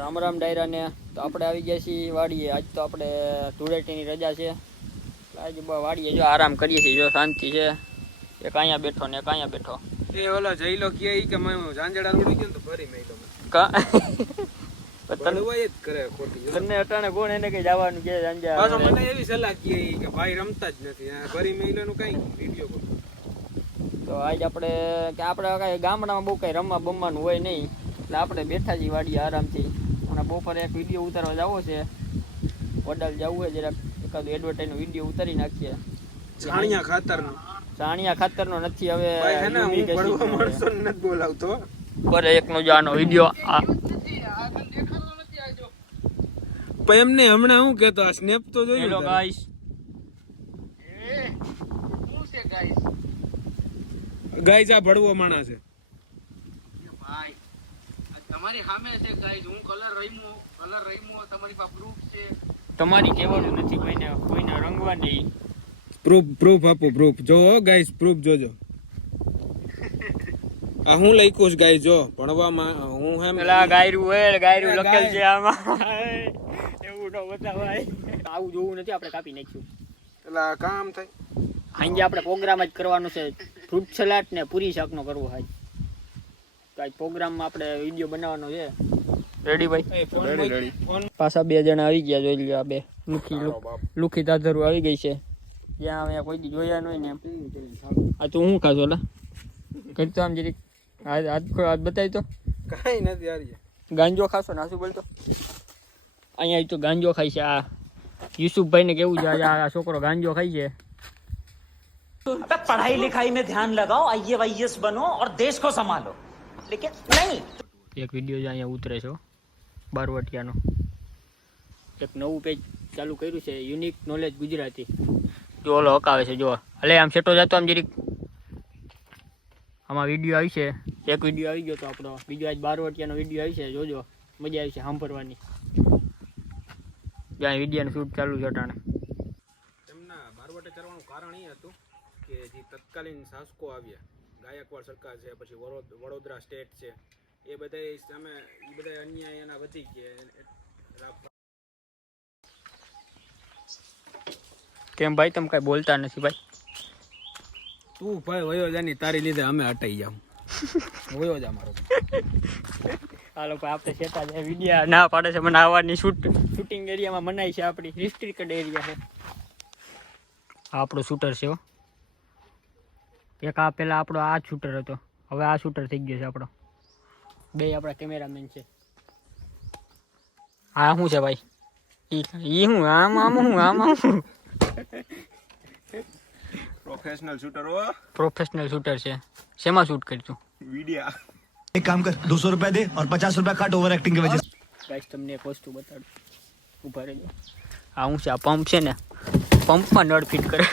રામ રામ ડાયરા ને તો આપણે આવી ગયા છીએ વાડીએ. આજ તો આપણે ધૂળેટીની રજા છે. આજે વાડીએ જો આરામ કરીએ છીએ. જો શાંતિ છે. એક અહીંયા બેઠો ને એક અહીંયા બેઠો. એ ઓલો જઈલો કે ઈ કે મને જાંજડા રોડી ગયો તો ભરી મેલો કા તનવાય જ કરે ખોટી. તને અટાણે કોણ એને કઈ જવાનું કે જાંજા. પાછો મને એવી સલાહ કે ઈ કે ભાઈ રમતા જ નથી. આ ભરી મેલોનું કઈ વિડિયો પર. તો આજ આપણે કઈ ગામડામાં બહુ કઈ રમવા બમવાનું હોય નહીં. એટલે આપણે બેઠા છીએ વાડીએ આરામથી. અને બપોરે એક વિડીયો ઉતારવા જવો છે. વડાલ જવું હોય જરાક એકાદું એડવર્ટાઈઝનો વિડીયો ઉતારી નાખીએ. છાણિયા ખાતરનો નથી હવે. નથી બોલાવતો પર એકનો જ આનો વિડીયો એમને હમણાં હું કેતો આ સ્નેપ તો જોયું. Hello guys. ગાઈસ આ ભડવો માણસ છે ભાઈ. તમારી સામે છે ગાઈસ. હું કલર રમ્યો તમારી પાસે પ્રૂફ છે. તમારી કહેવાનું નથી કોઈને રંગવા નહીં. પ્રૂફ આપો પ્રૂફ જો ગાઈસ પ્રૂફ જોજો. આ હું લખ્યું છે ગાઈસ જો ભણવામાં હું એમ પેલા ગાયરું લખેલ છે આમાં. એવું ન બતાવાય. આવું જોવું નથી. આપણે કાપી નાખ્યું. પેલા કામ થાય સાંજે આપણે પ્રોગ્રામ જ કરવાનો છે. ફ્રૂટ સલાડ ને પૂરી શાકનો કરવો હાજ. તો આજ પ્રોગ્રામમાં આપણે વિડીયો બનાવવાનો છે. રેડી ભાઈ? પાછા 2 જણા આવી ગયા. જોઈ લ્યો આ 2 લુખી તાધરું આવી ગઈ છે. જ્યાં અમે કોઈ દી જોયા નહીં ને એમ. આ તું શું ખાશો લા? કરતો આમ જરીક હાથ બતાવી તો. કઈ નથી યાર. ગાંજો ખાશો ને? શું બોલતો? અહીંયા તો ગાંજો ખાય છે. આ યુસુફભાઈ ને કેવું છે આ છોકરો ગાંજો ખાય છે. पढ़ाई लिखाई में ध्यान लगाओ, IAS बनो और देश को संभालो, लेकिन नहीं. એક વિડીયો અહીંયા ઉતરે છે બારવટિયાનો. એક નવું પેજ ચાલુ કર્યું છે, યુનિક નોલેજ ગુજરાતી. જો ઓલો હકાવે છે જો. હલે આમ સેટો જતો આમ જરીક. આમાં વિડીયો આવી છે. એક વિડીયો આવી ગયો તો આપણો. બીજો આજ બારવટિયાનો વિડીયો આવી છે. જોજો મજા આવી છે સાંભળવાની. જ્યાં વિડીયોનું શૂટ ચાલુ છે અટાણે. એમના બારવટે કરવાનું કારણ એ હતું કે જે તત્કાલીન શાસકો આવ્યા, ગાયકવાડ સરકાર છે, પછી વડોદરા સ્ટેટ છે, એ બધા સામે એ બધા અન્યાય એના વધી ગયા. કેમ ભાઈ તમે કઈ બોલતા નથી ભાઈ? તું ભાઈ વયો જાની તારી લીધે અમે હટાઈ જાવ. વયો જા મારો. હાલો ભાઈ આપણે સેટા જાય. વિડીયો ના પાડે છે મને આવવાની. શૂટિંગ એરિયામાં મનાય છે. આપણી રિસ્ટ્રિક્ટેડ એરિયા છે. આપણો શૂટર છે. એક આ પેલા આપણો આ શૂટર હતો. હવે આ શૂટર થઈ ગયો છે આપણો. 2 આપણા કેમેરામેન છે. આ શું છે ભાઈ? ઈ હું આમ શું? પ્રોફેશનલ શૂટર છે. શેમાં શૂટ કરતું? વિડિયા. एक काम कर 200 रुपया दे और 50 रुपया काट ओवर एक्टिंग की वजह से. ગાઈસ તમને એક વસ્તુ બતાડું. ઊભા રહેજો. આ શું છે? આ પંપ છે ને, પંપમાં નળ ફિટ કરે.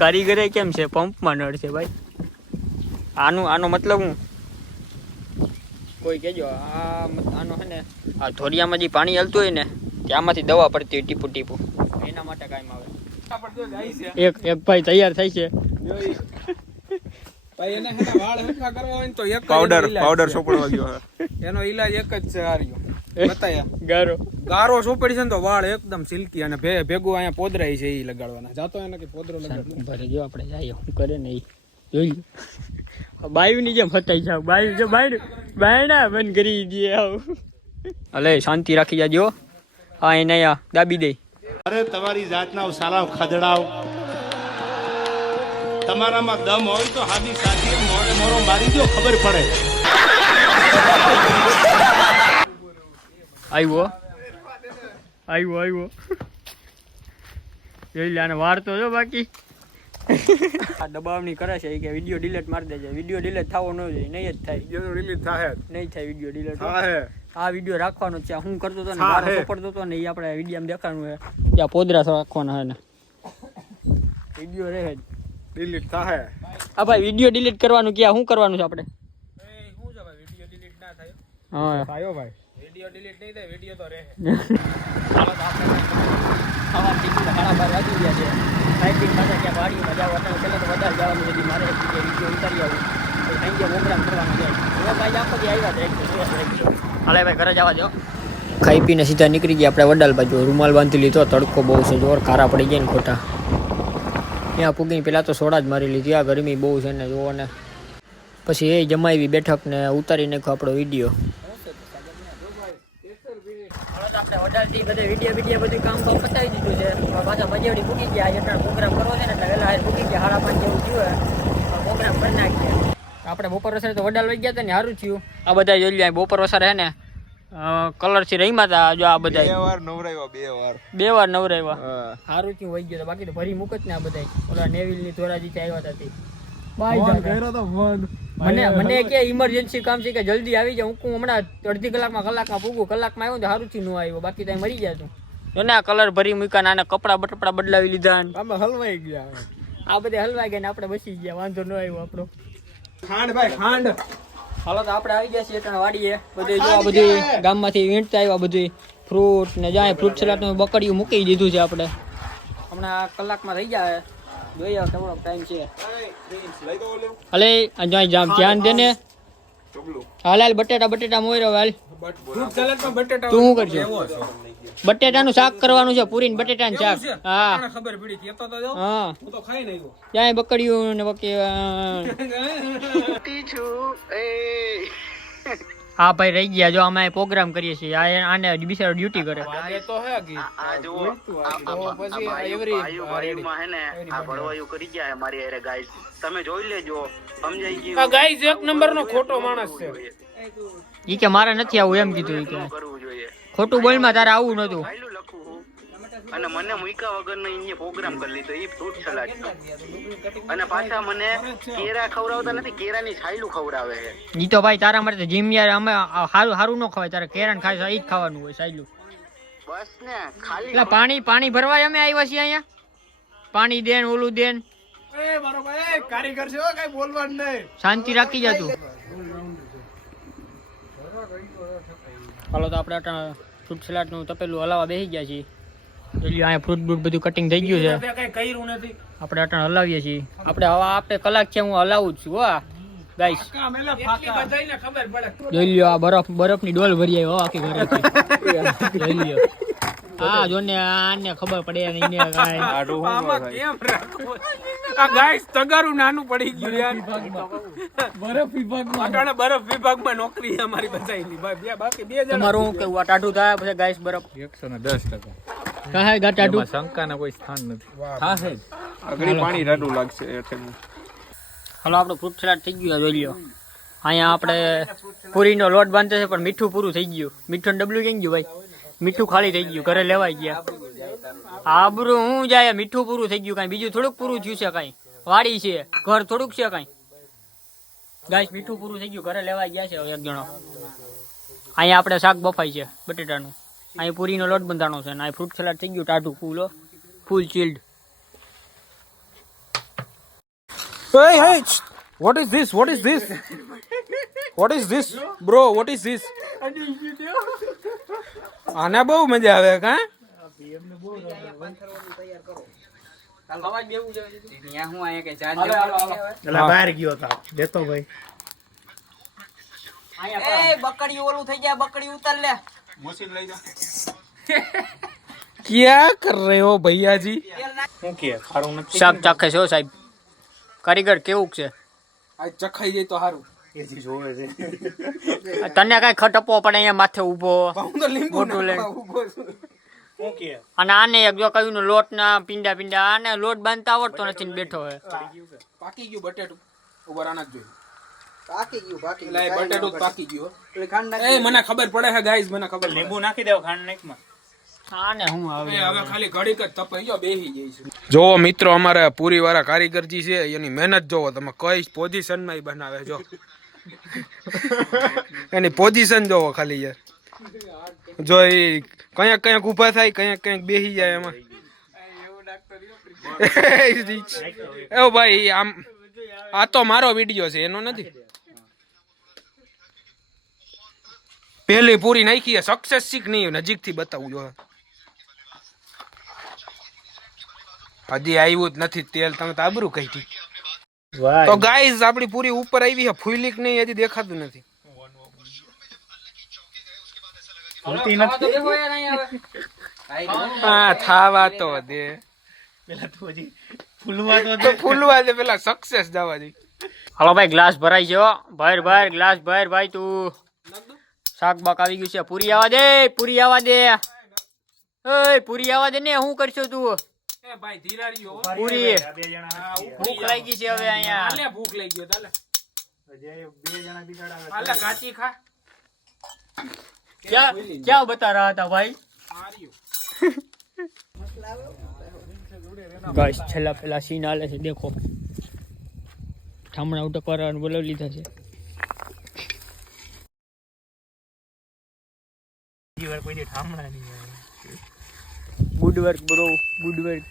કારીગરે કેમ છે? પંપમાં નળ છે ભાઈ. આનો મતલબ હું કોઈ કહેજો. આનો છે ને આ ધોરિયામાં જે પાણી હલતું હોય ને ત્યાંમાંથી દવા પડતી હોય ટીપું ટીપું. એના માટે કામ આવે. એક ભાઈ તૈયાર થાય છે. ભાઈ એને હેના વાળ હરખા કરવા હોય ને તો એક પાવડર સોપડવા ગયો. એનો ઈલાજ એક જ છે. આર્યો બતાયા ગારો સોપડી છે ને તો વાળ એકદમ સિલ્કી અને ભેગું અહીંયા પોદરાય છે. એ લગાડવાના જાતો એને કે પોદરો લગાડવાનો. ભરે જો આપણે જઈએ શું કરે ને એ જોઈ લો. બાયુની જેમ ફતાઈ જાવ. બાયુ જો બાયણા બંધ કરી દે. આવું અલે શાંતિ રાખી જાજો. હા એને દાબી દે. અરે તમારી જાતના સારા ખદડાવ. તમારામાં દમ હોય તો હાદી સાથી મોડે મોરો મારી દો, ખબર પડે. આવ્યો જોઈ લે. આને વાર તો જો બાકી. આ દબાવની કરે છે કે વિડીયો ડિલીટ મારી દેજે. વિડીયો ડિલીટ થવો ન જોઈએ. નહીં જ થાય. વિડિયો રિલીઝ થાય નહીં થાય વિડીયો ડિલીટ. થાય. આ વિડીયો રાખવાનો છે. હું કરતો હતો ને પડતો હતો ને એ આપણે વિડીયોમાં દેખાડવું છે. ત્યાં પોદરા રાખવાના છે ને વિડીયો રહે ડિલીટ થાય. આ ભાઈ વિડીયો ડિલીટ કરવાનું ક્યાં શું કરવાનું છે આપણે? શું છે ભાઈ વિડીયો ડિલીટ ના થાય? હા થયો ભાઈ. વિડીયો ડિલીટ નહીં થાય. વિડીયો તો રહે. ખાવા ટીપી ઘણા બાર વાગી ગયા છે. સાઈડ પાસે ક્યાં વાડીમાં જાવ. અત્યારે પહેલાં તો વધારે જવાનું છે. મારે વિડીયો ઉતારી આવું. સાંજે પ્રોગ્રામ કરવાનો છે. હવે ભાઈ આખો દી આવ્યા જ રાખજો. હાલે ભાઈ ઘરે જવા દો. ખાઈ પીને સીધા નીકળી ગયા આપણે વડાલ બાજુ. રૂમાલ બાંધી લીધો, તડકો બહુ છે, જોર કારા પડી ગયા ને ખોટા. ત્યાં પૂગીને પહેલાં તો સોડા જ મારી લીધી. આ ગરમી બહુ છે ને જોવો ને. પછી એ જમાવી બેઠક ને ઉતારી નાખ્યો આપણો વિડીયો. આપણે વડાલથી બધે વિડીયો બધું કામ પતાવી દીધું છે. પાછા મજેવડી પૂકી ગયા. આજે પ્રોગ્રામ કરવો છે ને એટલે વહેલા પૂકી ગયા. 5:30 જેવું થયું પ્રોગ્રામ કરી નાખીએ. આપણે બપોર વસારે તો વડાલ વહી ગયા હતા ને સારું થયું. આ બધા જોઈ લે બપોર વસારે હે ને કલર થી રહીમાં હતા. જો આ બધા બે વાર નવરાવ્યા. સારું થયું વહી ગયો. બાકી તો ભરી મૂક જ ને આ બધા. ઓલા નેવિલ ની ધોરાજી આવ્યા હતા. મને કે ઇમરજન્સી કામ છે કે જલ્દી આવી જાય. હું હમણાં અડધી કલાકમાં પૂગું. કલાકમાં આવ્યું તો સારું થયું ન આવ્યો. બાકી ત્યાં મરી ગયા તું. જો ને આ કલર ભરી મૂક્યા. નાના કપડા બદલાવી લીધા. હલવાઈ ગયા. આ બધે હલવાઈ ગયા ને આપણે બસી ગયા. વાંધો ન આવ્યો આપણો. ખાંડ ભાઈ ખાંડ. હાલો તો આપણે આવી ગયા છીએ એટલે વાડીએ. બધે જો આ બધી ગામમાંથી વીણતા આવ્યા. બધી ફ્રૂટ ને જાય ફ્રૂટ સલાડ નું બકડીયું મૂકી દીધું છે આપણે. હમણાં કલાકમાં થઈ જાય. જોઈએ કેવડો ટાઈમ છે. હાલે ધ્યાન દે ને. હાલ બટેટા મોયરો હાલ. ફ્રૂટ સલાડમાં બટેટા તું શું કરજો? બટેટાનું શાક કરવાનું છે. પૂરી બટેટાનું શાક. હા ખબર પડી કેતો તો જાવ. હા હું તો ખાઈ નહીં ગયો. જાય બકડીયું ને બકે. હા ભાઈ રહી ગયા. જો અમે પ્રોગ્રામ કરીએ છીએ. આને બિચારો ડ્યુટી કરે. વાગે તો હે કી. આ જો પછી એવરી ભાઈમાં હે ને આ ભળવાયું કરી ગયા હે મારી હારે ગાઈસ. તમે જોઈ લેજો. સમજાઈ ગયું. ગાઈસ એક નંબરનો ખોટો માણસ છે. ઈ કે મારે નથી આવું એમ કીધું. ઈ કે કરવું જોઈએ. ખોટું બોલમાં તારે આવું નતું. ફાઇલું લખું અને મને મૂકા વગરનો અહીંયા પ્રોગ્રામ કરી લીધો. ઈ ફ્રૂટ સલાડ અને પાછા મને કેરા ખવડાવતા નથી. કેરાની છાયલું ખવડાવે છે. ઈ તો ભાઈ તારા માટે જીમ યાર અમે હારું ન ખવાય. તારે કેરાન ખાય ઈ જ ખાવાનું હોય સાયલું. બસ ને ખાલી એટલે પાણી ભરવા અમે આવ્યા છીએ અહીંયા. પાણી દેન ઓલું દેન. એ મારો ભાઈ કારીગર છે હો, કઈ બોલવાનું નહીં. શાંતિ રાખી જા તું. હાલો તો આપણે ફ્રૂટ સલાડ નું તપેલું હલાવા બેસી ગયા છીએ. અહીંયા ફ્રૂટ બધું કટિંગ થઈ ગયું છે. કઈ કર્યું નથી. આપણે અટાણ હલાવીએ છીએ. આપણે કલાક છે હું હલાવું જ છું. વાહ ગાઈસ કામેલા ફાકા બધાયને ખબર પડે. જોઈ લ્યો આ બરફની ડોલ ભરી આવ્યો આખી ઘરે. જોઈ લ્યો હા જો ને આને ખબર પડે નહીં ને કાંઈ. આમાં કેમ રાખો? આ ગાઈસ તગારું નાનું પડી ગયું યાર. બરફ વિભાગમાં નોકરી છે અમારી બધાયની. ભાઈ બાકી 2 જણા. તમારું શું કેવું? આ ટાઢું થાય પછી ગાઈસ બરફ 110%. કાંઈ ગા ટાઢું શંકાના કોઈ સ્થાન નથી. થાશે અગડી પાણી રાડું લાગશે એટલે. હાલો આપણું ફ્રૂટ સલાડ થઈ ગયું. જોઈ લ્યો અહીંયા આપણે પૂરીનો લોટ બાંધે છે પણ મીઠું પૂરું થઈ ગયું. મીઠું ડબલું કેમ ગયું ભાઈ? મીઠું ખાલી થઈ ગયું. ઘરે લેવાઈ ગયા. આબરું હું જાય મીઠું પૂરું થઈ ગયું. કાંઈ બીજું થોડુંક પૂરું થયું છે? કાંઈ વાડી છે, ઘર થોડુંક છે. કાંઈ ગાઈસ મીઠું પૂરું થઈ ગયું. ઘરે લેવાઈ ગયા છે એક જણો. અહીંયા આપણે શાક બફાઈ છે બટેટાનું. અહીં પૂરીનો લોટ બંધાણો છે. અહીં ફ્રૂટ સલાડ થઈ ગયું ટાઢું ફૂલ chilled. Hey, what is this? What is this? What is this? Bro, what is this? આને બહુ મજા આવે કા? બહાર ગયો હતા દેતો ભાઈ. બકડી ઓલું થઈ જાય. બકડી ઉતાર લે. क्या कर रहे हो भैया जी? શું કે ખારું નથી? શાક ચાખે છે સાહેબ. કારીગર કેવું છે? આ ચખાઈ જાય તો સારું. એથી જોવે છે. તને કઈ ખટપવો પડે અહીંયા માથે ઉભો. હું તો લીંબુ મોટું લઈને. ઉભો છું. શું કે અને આને એક જો કહ્યું ને લોટ ના પીંડા આને લોટ બાંધતા આવડતો નથી ને બેઠો હે. પાકી ગયું બટેટું. ઉપર આના જ જોઈ. પાકી ગયું એટલે એ બટેટું પાકી ગયું. એ મને ખબર પડે છે ગાઈસ. મને ખબર. લીંબુ નાખી દેવ ખાંડ નાખમાં. આને હું આવે હવે ખાલી ઘડીક જ તપાઈ ગયો બેહી જઈશું. જોવો મિત્રો અમારા પૂરી વાળા કારીગરજી છે એની મહેનત જોવો તમે. કઈ પોઝિશન માં બનાવે જો. એની પોઝિશન જોવો ખાલી યાર. જો એ કયાક ઉભા થાય કયાક બેસી જાય એમાં. એવો ભાઈ આમ આ તો મારો વિડીયો છે એનો નથી. પહેલી પૂરી નાખી સક્સેસ શીખ નહીં નજીક થી બતાવું જો. હજી આવ્યું જ નથી તેલ. તમે તો આબરું કહી વાહ તો ગાઈઝ આપણી પૂરી ઉપર આવી છે, ફૂલી કે નહીં હજી દેખાતું નથી. ફૂલતી નથી હા થાવા તો દે, પેલા તું હજી ફૂલવા તો તો ફૂલવા દે, પેલા સક્સેસ જવા દે. હાલો ભાઈ ગ્લાસ ભરાઈ છે હો. ભર ગ્લાસ ભર ભાઈ. તું શાક બાક આવી ગયું છે. પૂરી આવવા દે, પૂરી આવવા દે. ઓય પૂરી આવવા દે ને, શું કરશો તું? એ ભાઈ ધીરા રહ્યો હો. પૂરી બે જણા ભૂખ લાગી છે હવે અહીંયા. આલે ભૂખ લાગી ગયો તાલે. બે જણા બિચારા આલે કાચી ખા. क्या बता रहा था भाई? गाइस छेल्ला पेला सीन आले છે દેખો. ઠામણા ઉટકવાળાને બોલાવી લીધા છે. કોઈ દી ઠામણા નહીં આવે. Good work bro, good work.